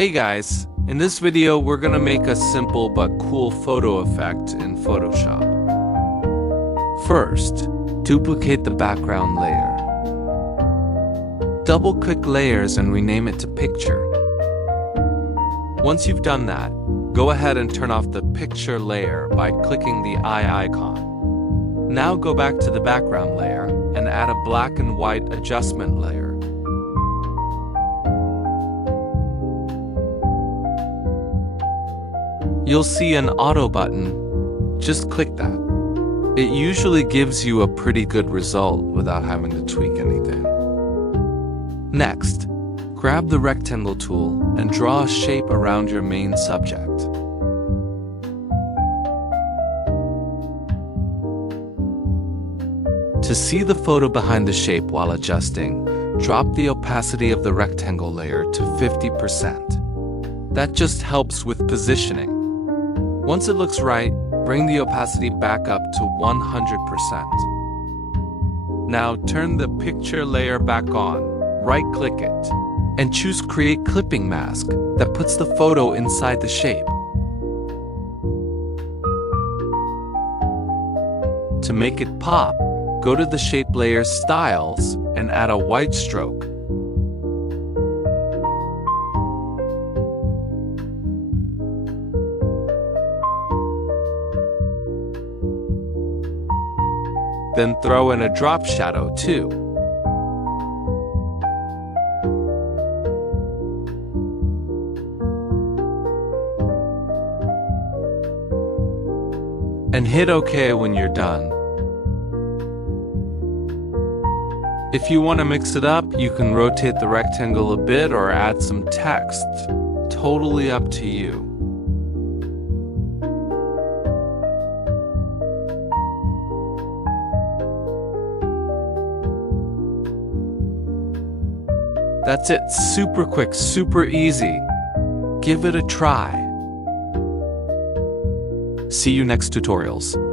Hey guys, in this video we're gonna make a simple but cool photo effect in Photoshop. First, duplicate the background layer. Double-click layers and rename it to picture. Once you've done that, go ahead and turn off the picture layer by clicking the eye icon. Now go back to the background layer and add a black and white adjustment layer. You'll see an auto button. Just click that. It usually gives you a pretty good result without having to tweak anything. Next, grab the rectangle tool and draw a shape around your main subject. To see the photo behind the shape while adjusting, drop the opacity of the rectangle layer to 50%. That just helps with positioning. Once it looks right, bring the opacity back up to 100%. Now turn the picture layer back on, right-click it, and choose Create Clipping Mask that puts the photo inside the shape. To make it pop, go to the Shape Layer Styles and add a white stroke. Then throw in a drop shadow too. And hit OK when you're done. If you want to mix it up, you can rotate the rectangle a bit or add some text. Totally up to you. That's it, super quick, super easy. Give it a try. See you next tutorials.